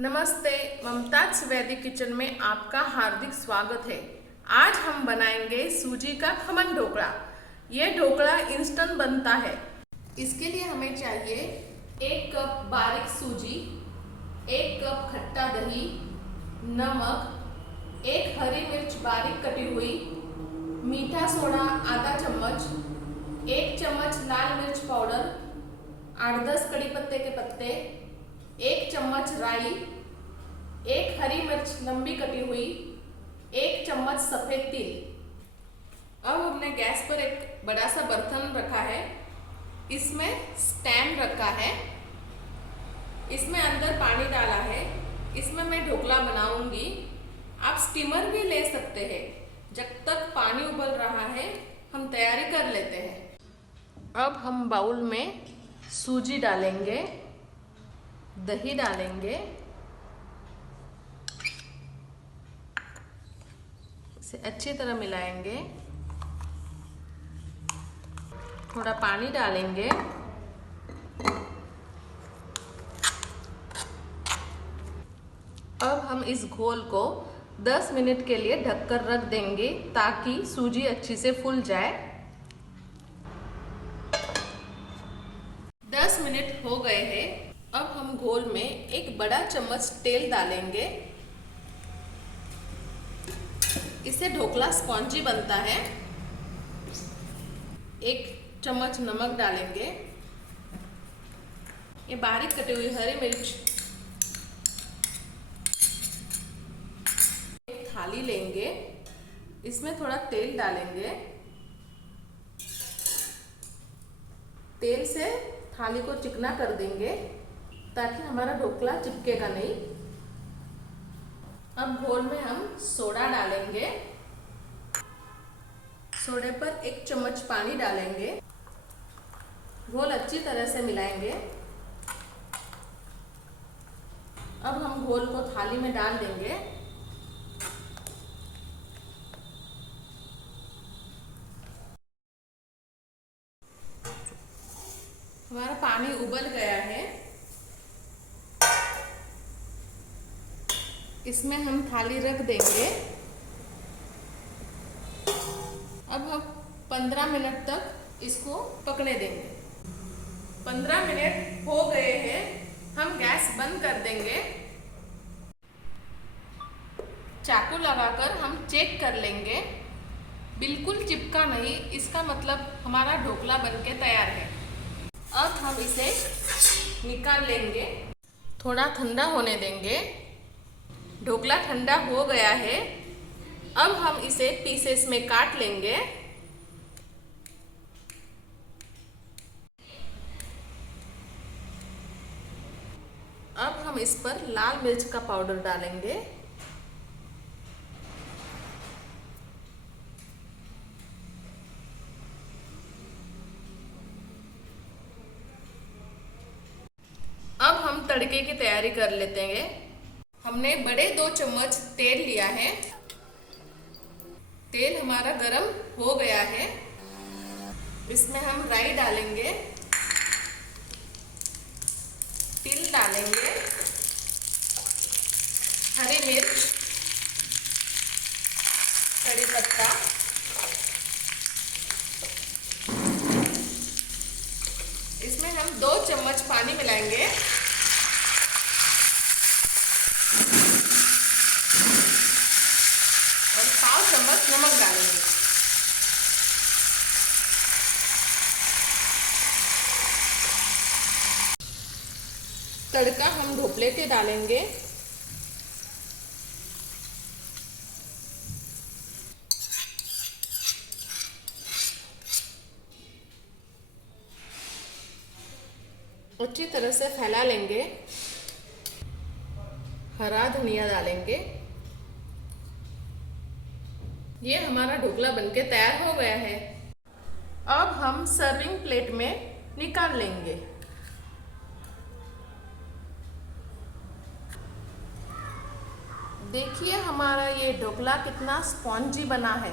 नमस्ते, ममताज वैदिक किचन में आपका हार्दिक स्वागत है। आज हम बनाएंगे सूजी का खमन ढोकला। ये ढोकला इंस्टेंट बनता है। इसके लिए हमें चाहिए 1 कप बारीक सूजी, 1 कप खट्टा दही, नमक, 1 हरी मिर्च बारीक कटी हुई, मीठा सोडा आधा चम्मच, 1 चम्मच लाल मिर्च पाउडर, 8-10 कड़ी पत्ते के पत्ते, 1 चम्मच राई, 1 हरी मिर्च लंबी कटी हुई, 1 चम्मच सफेद तिल। अब हमने गैस पर एक बड़ा सा बर्तन रखा है, इसमें स्टैंड रखा है, इसमें अंदर पानी डाला है। इसमें मैं ढोकला बनाऊंगी। आप स्टीमर भी ले सकते हैं। जब तक पानी उबल रहा है हम तैयारी कर लेते हैं। अब हम बाउल में सूजी डालेंगे, दही डालेंगे, इसे अच्छी तरह मिलाएंगे, थोड़ा पानी डालेंगे, अब हम इस घोल को 10 मिनट के लिए ढककर रख देंगे ताकि सूजी अच्छी से फूल जाए। 10 मिनट हो गए हैं। अब हम घोल में एक बड़ा चम्मच तेल डालेंगे। इससे ढोकला स्पॉन्जी बनता है। 1 चम्मच नमक डालेंगे, ये बारीक कटी हुई हरी मिर्च, एक थाली लेंगे, इसमें थोड़ा तेल डालेंगे। तेल से थाली को चिकना कर देंगे ताकि हमारा ढोकला चिपकेगा नहीं। अब घोल में हम सोडा डालेंगे, सोडे पर 1 चम्मच पानी डालेंगे, घोल अच्छी तरह से मिलाएंगे। अब हम घोल को थाली में डाल देंगे। हमारा पानी उबल गया है, इसमें हम थाली रख देंगे। अब हम 15 मिनट तक इसको पकने देंगे। 15 मिनट हो गए हैं, हम गैस बंद कर देंगे। चाकू लगाकर हम चेक कर लेंगे, बिल्कुल चिपका नहीं, इसका मतलब हमारा ढोकला बनके तैयार है। अब हम इसे निकाल लेंगे, थोड़ा ठंडा होने देंगे। ढोकला ठंडा हो गया है। अब हम इसे पीसेस में काट लेंगे। अब हम इस पर लाल मिर्च का पाउडर डालेंगे, अब हम तड़के की तैयारी कर लेते हैं। हमने बड़े 2 चम्मच तेल लिया है। तेल हमारा गरम हो गया है, इसमें हम राई डालेंगे, तिल डालेंगे, हरी मिर्च, कड़ी पत्ता, इसमें हम 2 चम्मच पानी मिलाएंगे, और 1/4 चम्मच नमक डालेंगे। तड़का हम ढोकले के डालेंगे, अच्छी तरह से फैला लेंगे, हरा धनिया डालेंगे। ये हमारा ढोकला बनके तैयार हो गया है। अब हम सर्विंग प्लेट में निकाल लेंगे। देखिए हमारा ये ढोकला कितना स्पॉन्जी बना है।